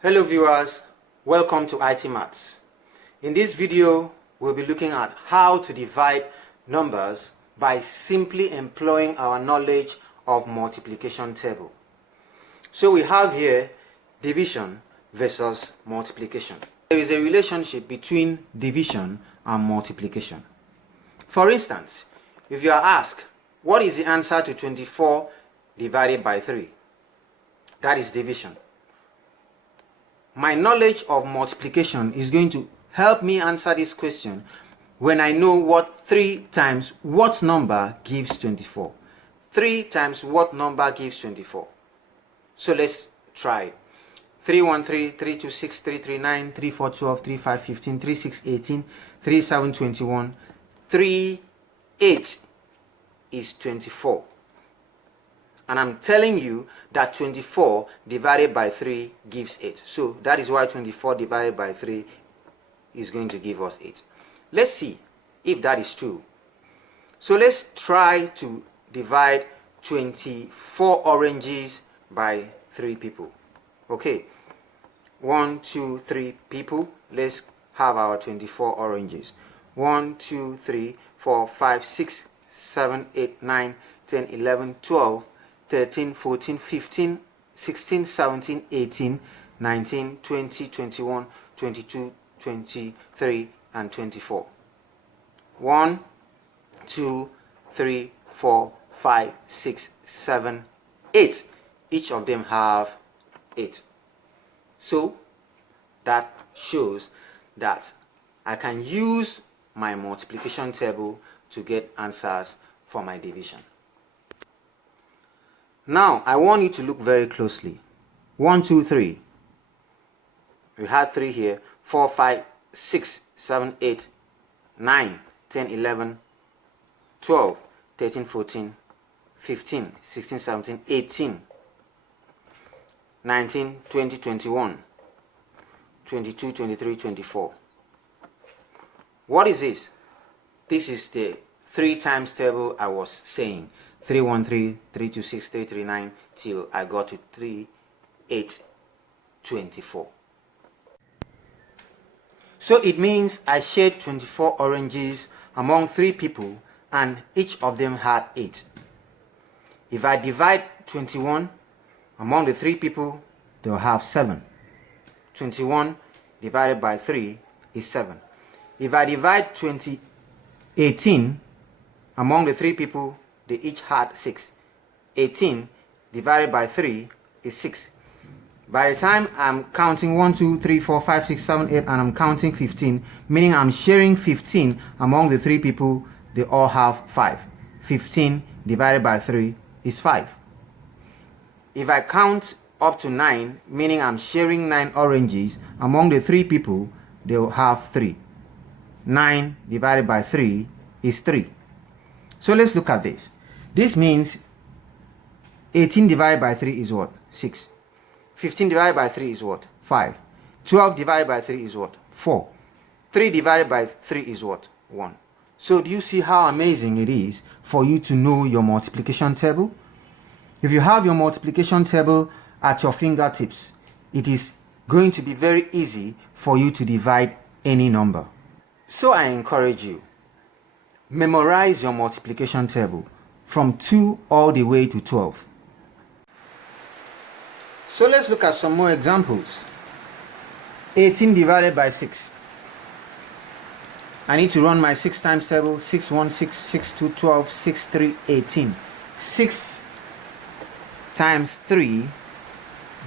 Hello viewers, welcome to IT Maths. In this video, we'll be looking at how to divide numbers by simply employing our knowledge of multiplication table. So we have here division versus multiplication. There is a relationship between division and multiplication. For instance, if you are asked, what is the answer to 24 divided by 3? That is division. My knowledge of multiplication is going to help me answer this question when I know what 3 times what number gives 24. 3 times what number gives 24. So let's try. 3, 1, 3, 3, 2, 6, 3, 3, 9, 3, 4, 12, 3, 5, 15, 3, 6, 18, 3, 7, 21, 3, 8 is 24. And I'm telling you that 24 divided by 3 gives 8. So that is why 24 divided by 3 is going to give us 8. Let's see if that is true. So let's try to divide 24 oranges by 3 people. Okay. 1, 2, 3 people. Let's have our 24 oranges. 1, 2, 3, 4, 5, 6, 7, 8, 9, 10, 11, 12, 13, 14, 15, 16, 17, 18, 19, 20, 21, 22, 23, and 24. 1, 2, 3, 4, 5, 6, 7, 8. Each of them have 8. So that shows that I can use my multiplication table to get answers for my division. Now, I want you to look very closely. 1, 2, 3. We had 3 here. 4, 5, 6, 7, 8, 9, 10, 11, 12, 13, 14, 15, 16, 17, 18, 19, 20, 21, 22, 23, 24. What is this? This is the 3 times table I was saying. 3, 1, 3, 3, 2, 6, 3, 3, 9 till I got to 3, 8, 24. So it means I shared 24 oranges among 3 people and each of them had 8. If I divide 21 among the 3 people, they'll have 7. 21 divided by 3 is 7. If I divide 18 among the 3 people, they each had 6. 18 divided by 3 is 6. By the time I'm counting 1, 2, 3, 4, 5, 6, 7, 8, and I'm counting 15, meaning I'm sharing 15 among the 3 people, they all have 5. 15 divided by 3 is 5. If I count up to 9, meaning I'm sharing 9 oranges among the 3 people, they'll have 3. 9 divided by 3 is 3. So let's look at this. This means 18 divided by 3 is what? 6. 15 divided by 3 is what? 5. 12 divided by 3 is what? 4. 3 divided by 3 is what? 1. So do you see how amazing it is for you to know your multiplication table? If you have your multiplication table at your fingertips, it is going to be very easy for you to divide any number. So I encourage you, memorize your multiplication table from 2 all the way to 12. So let's look at some more examples. 18 divided by 6. I need to run my 6 times table. 6, 1, 6, 6, 2, 12, 6, 3, 18. 6 times 3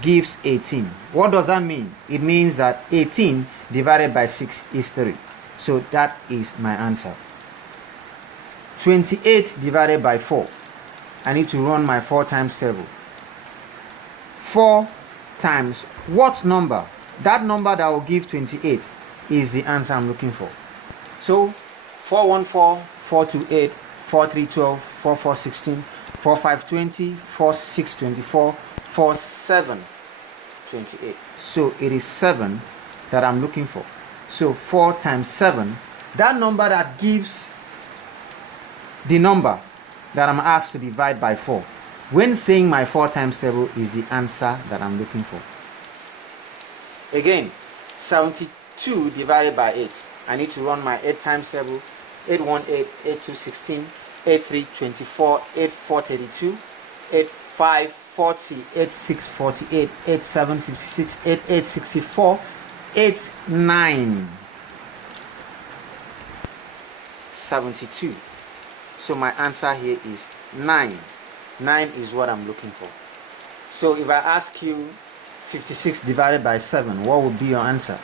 gives 18. What does that mean? It means that 18 divided by 6 is 3. So that is my answer. 28 divided by 4. I need to run my 4 times table. 4 times what number? That number that will give 28 is the answer I'm looking for. So 4, 1, 4, 4, 2, 8, 4, 3, 12, 4, 4, 16, 4, 5, 20, 4, 6, 24, 4, 7, 28. So it is 7 that I'm looking for. So 4 times 7, that number that gives the number that I'm asked to divide by 4. When saying my 4 times table is the answer that I'm looking for. Again, 72 divided by 8. I need to run my 8 times table. 8 1 8, 8 2 16, 8 3 24, 8 4 32, 8 5 40, 8 6 48, 8 7 56, 8 8 64, 8 9 72. So my answer here is 9. 9 is what I'm looking for. So if I ask you 56 divided by 7, what would be your answer?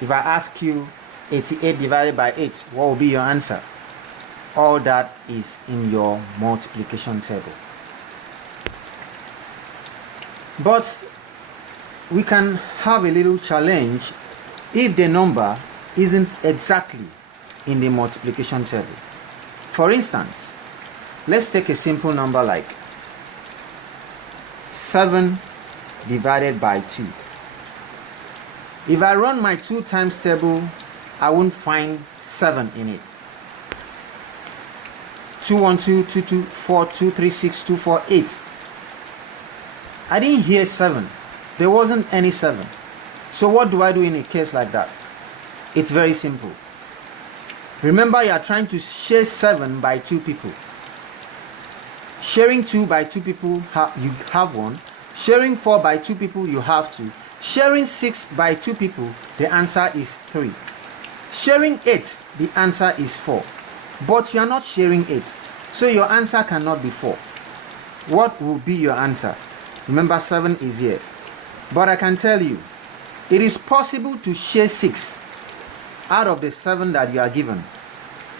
If I ask you 88 divided by 8, what will be your answer? All that is in your multiplication table. But we can have a little challenge if the number isn't exactly in the multiplication table. For instance, let's take a simple number like 7 divided by 2. If I run my 2 times table, I won't find 7 in it. 2 1 2 2 2 4 2 3 6 2 4 8. I didn't hear 7. There wasn't any 7. So what do I do in a case like that? It's very simple. Remember, you are trying to share 7 by 2 people. Sharing 2 by 2 people, you have 1. Sharing 4 by 2 people, you have 2. Sharing 6 by 2 people, the answer is 3. Sharing 8, the answer is 4. But you are not sharing 8, so your answer cannot be 4. What will be your answer? Remember, 7 is here. But I can tell you, it is possible to share 6 out of the 7 that you are given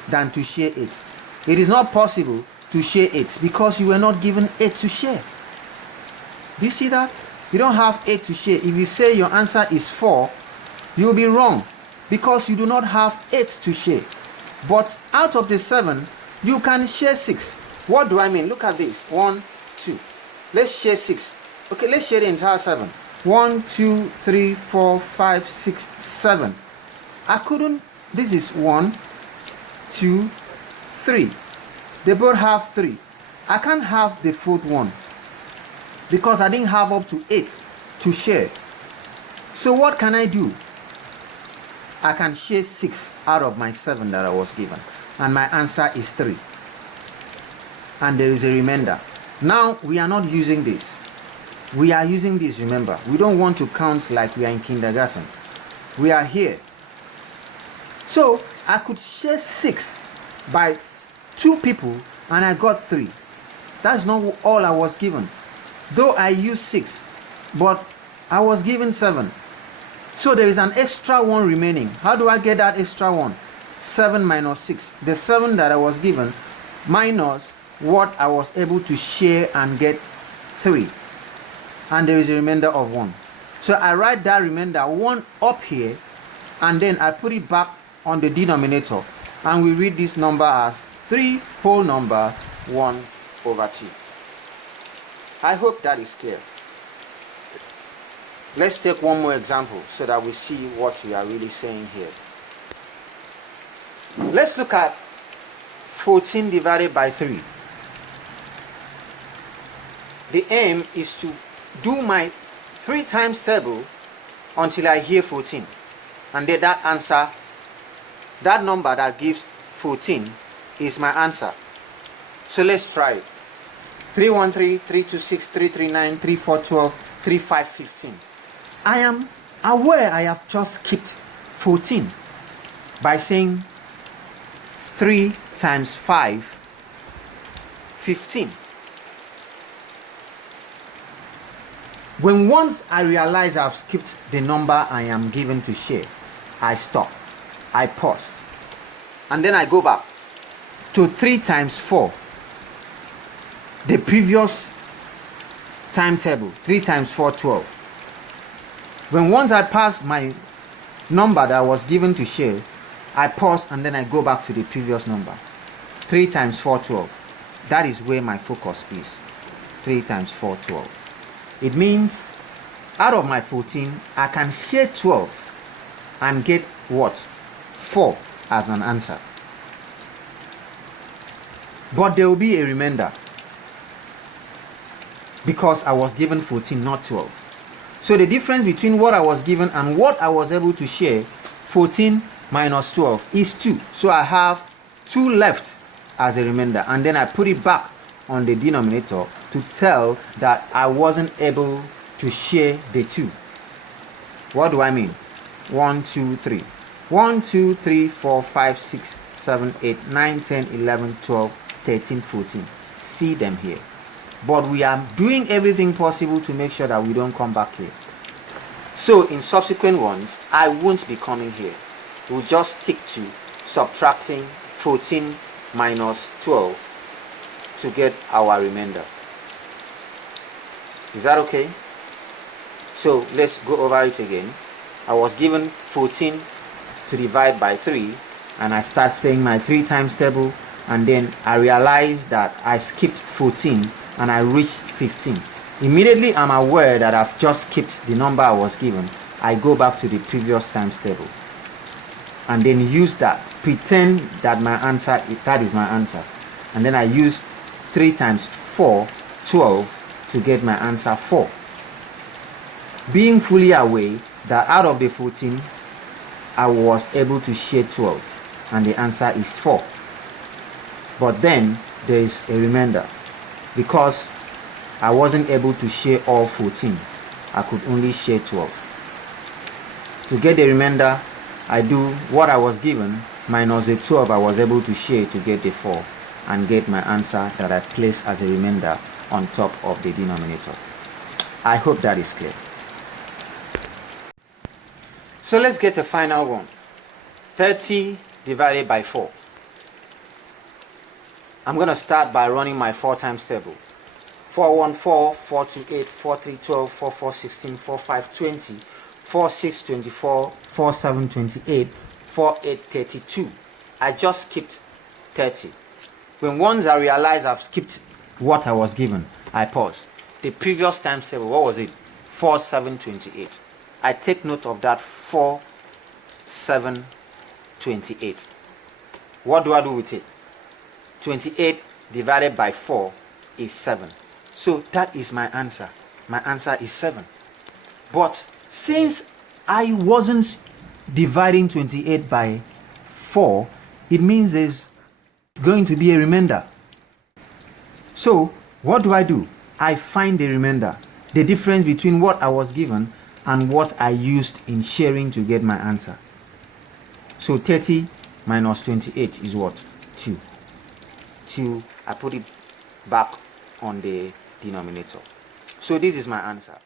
than to share 8. It is not possible to share 8 because you were not given 8 to share. Do you see that? You don't have 8 to share. If you say your answer is 4, you will be wrong because you do not have 8 to share. But out of the 7, you can share 6. What do I mean? Look at this. 1, 2. Let's share 6. Okay, let's share the entire 7. 1, 2, 3, 4, 5, 6, 7. I couldn't. This is 1, 2, 3. They both have 3. I can't have the fourth one because I didn't have up to 8 to share. So what can I do? I can share 6 out of my 7 that I was given, and my answer is 3. And there is a remainder. Now we are not using this. We are using this, remember. We don't want to count like we are in kindergarten. We are here. So I could share 6 by 2 people and I got 3. That's not all I was given. Though I used 6, but I was given 7. So there is an extra 1 remaining. How do I get that extra 1? 7 minus 6. The 7 that I was given minus what I was able to share and get 3. And there is a remainder of 1. So I write that remainder 1 up here, and then I put it back on the denominator, and we read this number as 3 whole number 1 over 2. I hope that is clear. Let's take one more example so that we see what we are really saying here. Let's look at 14 divided by 3. The aim is to do my 3 times table until I hear 14. And then that answer, that number that gives 14 is my answer. So let's try it. 313, 326, 339, 3412, 3515. I am aware I have just skipped 14 by saying 3 times 5, 15. When once I realize I've skipped the number I am given to share, I stop, I pause, and then I go back to 3 times 4, the previous timetable. 3 times 4, 12. When once I pass my number that I was given to share, I pause and then I go back to the previous number. 3 times 4, 12. That is where my focus is. 3 times 4, 12. It means out of my 14, I can share 12 and get what? 4 as an answer. But there will be a remainder because I was given 14, not 12. So the difference between what I was given and what I was able to share, 14 minus 12, is 2. So I have 2 left as a remainder, and then I put it back on the denominator to tell that I wasn't able to share the 2. What do I mean? 1, 2, 3. 1, 2, 3, 4, 5, 6, 7, 8, 9, 10, 11, 12, 13, 14. See them here. But we are doing everything possible to make sure that we don't come back here. So in subsequent ones, I won't be coming here. We'll just stick to subtracting 14 minus 12 to get our remainder. Is that okay? So let's go over it again. I was given 14 to divide by 3, and I start saying my 3 times table, and then I realized that I skipped 14 and I reached 15. Immediately I'm aware that I've just skipped the number I was given. I go back to the previous times table and then use that, pretend that that is my answer, and then I use 3 times 4, 12 to get my answer 4, being fully aware that out of the 14 I was able to share 12 and the answer is 4. But then there is a remainder. Because I wasn't able to share all 14, I could only share 12. To get the remainder, I do what I was given minus the 12 I was able to share to get the 4 and get my answer that I place as a remainder on top of the denominator. I hope that is clear. So let's get a final one. 30 divided by 4. I'm going to start by running my 4 times table. 4 1 4, 4 2 8, 4 3 12, 4 4 16, 4 5 20, 4 6 24, 4 7 28, 4 8 32. I just skipped 30. When once I realize I've skipped what I was given, I pause. The previous times table, what was it? 4 7 28. I take note of that 4 7 28. What do I do with it? 28 divided by 4 is 7. So that is my answer. My answer is 7. But since I wasn't dividing 28 by 4, it means there's going to be a remainder. So what do? I find the remainder, the difference between what I was given and what I used in sharing to get my answer. So 30 minus 28 is what? 2. I put it back on the denominator. So this is my answer.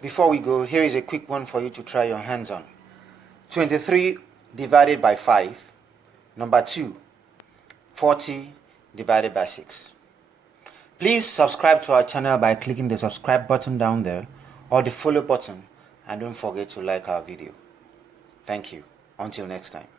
Before we go, here is a quick one for you to try your hands on. 23 divided by 5. Number 2. 40 divided by 6. Please subscribe to our channel by clicking the subscribe button down there or the follow button, and don't forget to like our video. Thank you. Until next time.